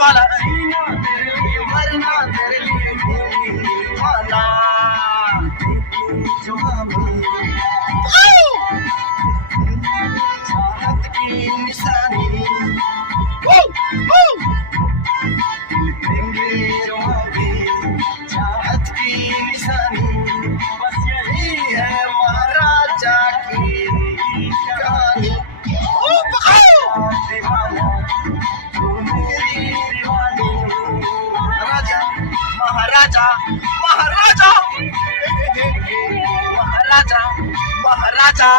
बाला मरना तेरे लिए दीवाना चाहत की निशानी देंगे रोगे चाहत की निशानी बस यही है महाराजा की कहानी दीवाना तू मेरी दीवानी राजा महाराजा महाराजा महाराजा महाराजा